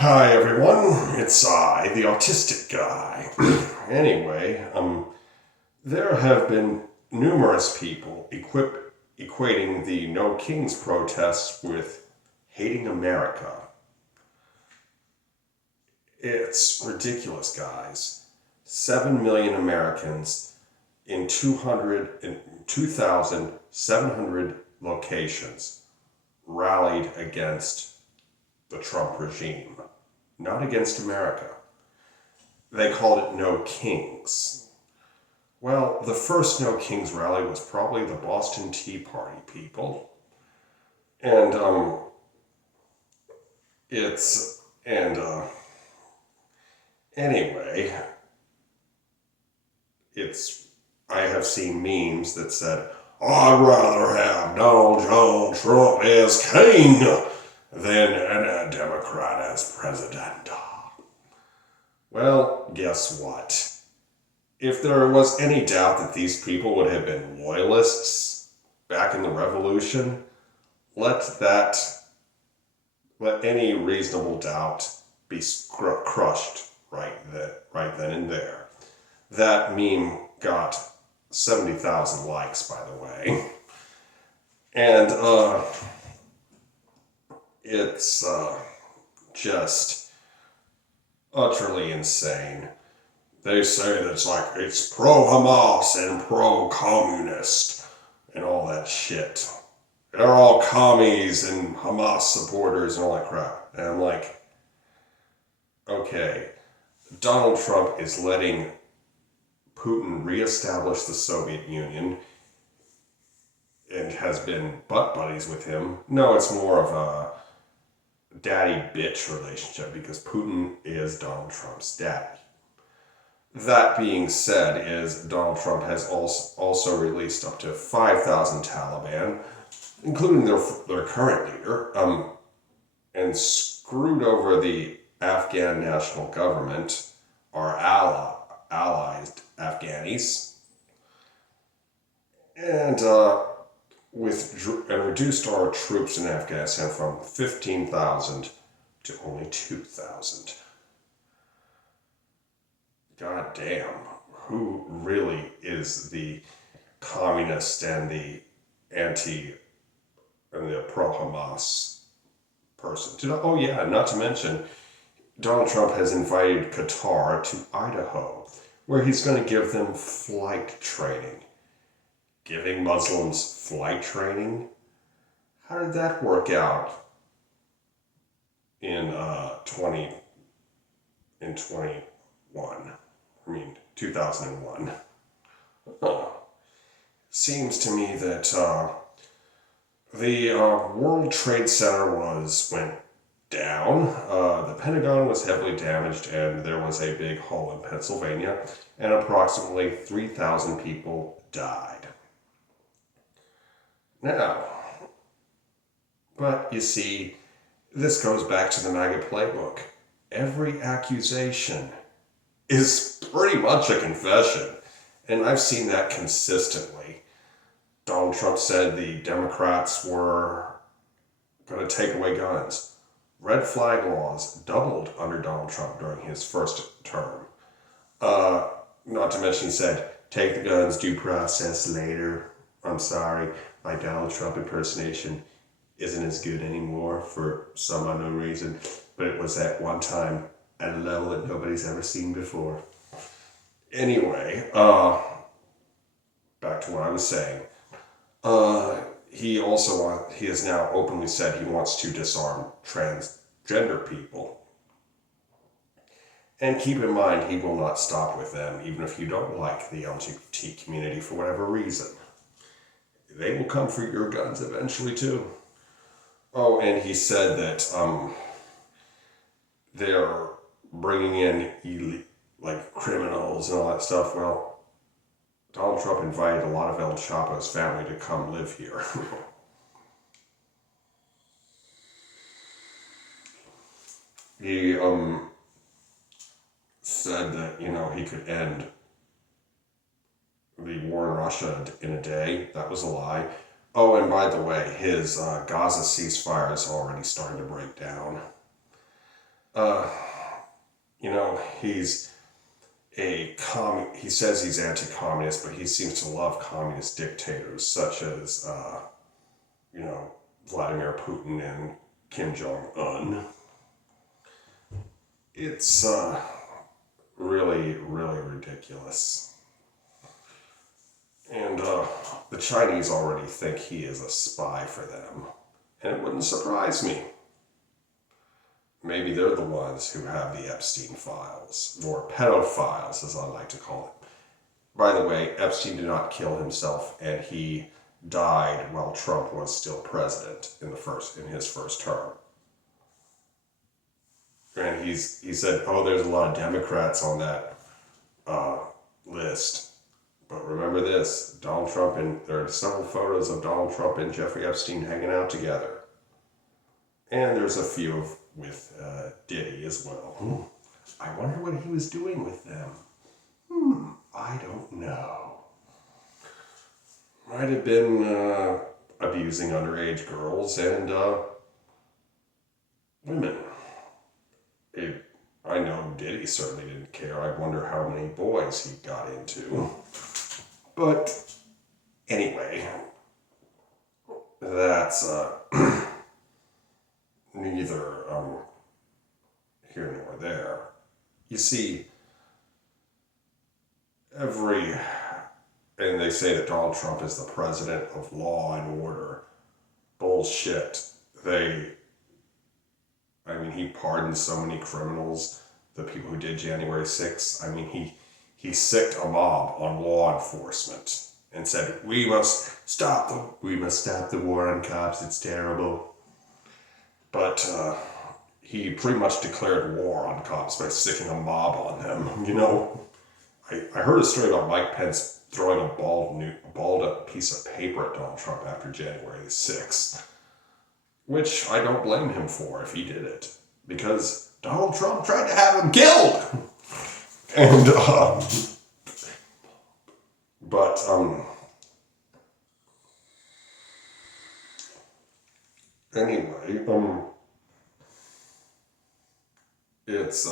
Hi everyone, it's I, the autistic guy. Anyway, there have been numerous people equating the No Kings protests with hating America. It's ridiculous, guys. 7 million Americans in 2,700 locations rallied against the Trump regime, not against America. They called it No Kings. Well, the first No Kings rally was probably the Boston Tea Party people. And it's and anyway, it's I have seen memes that said, I'd rather have Donald John Trump as king than a Democrat as president. Well, guess what? If there was any doubt that these people would have been loyalists back in the revolution, let any reasonable doubt be crushed right then and there. That meme got 70,000 likes, by the way. And it's just utterly insane. They say that it's pro-Hamas and pro-communist and all that shit. They're all commies and Hamas supporters and all that crap. And I'm like, okay, Donald Trump is letting Putin reestablish the Soviet Union and has been butt buddies with him. No, it's more of a daddy bitch relationship because Putin is Donald Trump's daddy. That being said, is Donald Trump has also released up to 5,000 Taliban, including their current leader, and screwed over the Afghan national government, our allies Afghanis, and reduced our troops in Afghanistan from 15,000 to only 2,000. God damn, who really is the communist and the pro-Hamas person? Not to mention, Donald Trump has invited Qatar to Idaho, where he's going to give them flight training. Giving Muslims flight training? How did that work out in 2001? Seems to me that the World Trade Center went down. The Pentagon was heavily damaged, and there was a big hole in Pennsylvania, and approximately 3,000 people died. Now, but you see, this goes back to the MAGA playbook. Every accusation is pretty much a confession, and I've seen that consistently. Donald Trump said the Democrats were going to take away guns. Red flag laws doubled under Donald Trump during his first term. Not to mention he said, take the guns, due process later. I'm sorry, my Donald Trump impersonation isn't as good anymore for some unknown reason, but it was at one time at a level that nobody's ever seen before. Anyway, back to what I was saying. He has now openly said he wants to disarm transgender people. And keep in mind, he will not stop with them, even if you don't like the LGBT community for whatever reason. They will come for your guns eventually, too. Oh, and he said that they're bringing in criminals and all that stuff. Well, Donald Trump invited a lot of El Chapo's family to come live here. He said that, he could end the war in Russia in a day. That was a lie. Oh, and by the way, his Gaza ceasefire is already starting to break down. Uh, he's he says he's anti-communist, but he seems to love communist dictators such as, Vladimir Putin and Kim Jong-un. It's really, really ridiculous. And the Chinese already think he is a spy for them. And it wouldn't surprise me. Maybe they're the ones who have the Epstein files, or pedophiles, as I like to call it. By the way, Epstein did not kill himself, and he died while Trump was still president in his first term. And he said, "Oh, there's a lot of Democrats on that list." But remember this: Donald Trump, and there are several photos of Donald Trump and Jeffrey Epstein hanging out together. And there's a few with Diddy as well. I wonder what he was doing with them. I don't know. Might have been abusing underage girls and women. I know Diddy certainly didn't care. I wonder how many boys he got into. But anyway, that's neither here nor there. You see, and they say that Donald Trump is the president of law and order. Bullshit. He pardoned so many criminals, the people who did January 6th. He sicked a mob on law enforcement and said, we must stop the war on cops, it's terrible. But he pretty much declared war on cops by sicking a mob on them. I heard a story about Mike Pence throwing a balled up piece of paper at Donald Trump after January 6th, which I don't blame him for if he did it, because Donald Trump tried to have him killed. And, anyway, it's,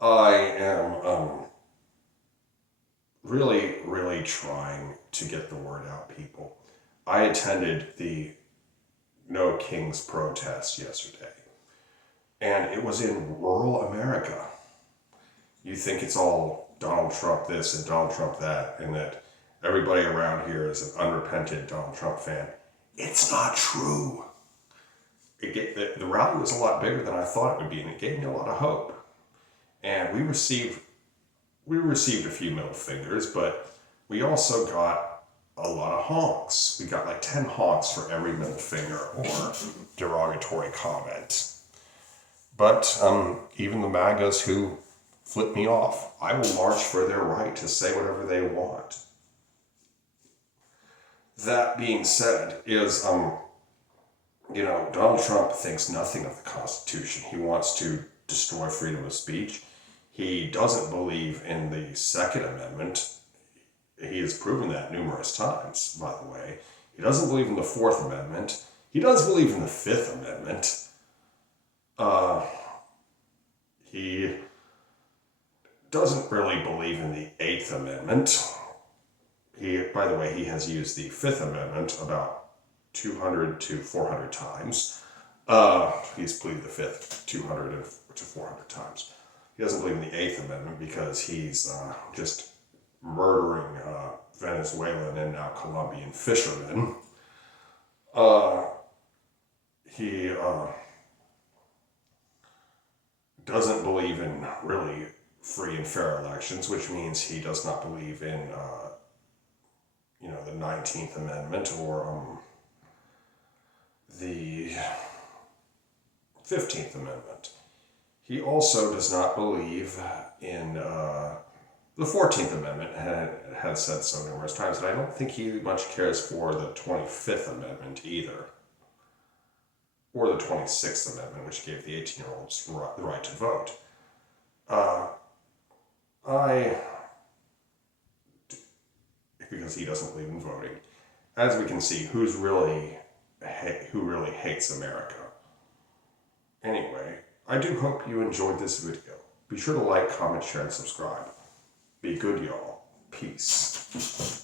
I am, really, really trying to get the word out, people. I attended the No Kings protest yesterday, and it was in rural America. You think it's all Donald Trump this and Donald Trump that, and that everybody around here is an unrepentant Donald Trump fan. It's not true. The rally was a lot bigger than I thought it would be, and it gave me a lot of hope. And we received a few middle fingers, but we also got a lot of honks. We got like 10 honks for every middle finger or derogatory comment. But even the MAGAs who flip me off, I will march for their right to say whatever they want. That being said, Donald Trump thinks nothing of the Constitution. He wants to destroy freedom of speech. He doesn't believe in the Second Amendment. He has proven that numerous times, by the way. He doesn't believe in the Fourth Amendment. He does believe in the Fifth Amendment. He doesn't really believe in the Eighth Amendment. By the way, he has used the Fifth Amendment about 200 to 400 times. He's pleaded the Fifth 200 to 400 times. He doesn't believe in the Eighth Amendment because he's just murdering Venezuelan and now Colombian fishermen. He doesn't believe in really free and fair elections, which means he does not believe in the 19th Amendment or the 15th Amendment. He also does not believe in the 14th Amendment, and has said so numerous times, and I don't think he much cares for the 25th Amendment either, or the 26th Amendment, which gave the 18-year-olds the right to vote. Because he doesn't believe in voting. As we can see, who's really who really hates America. Anyway, I do hope you enjoyed this video. Be sure to like, comment, share, and subscribe. Be good, y'all. Peace.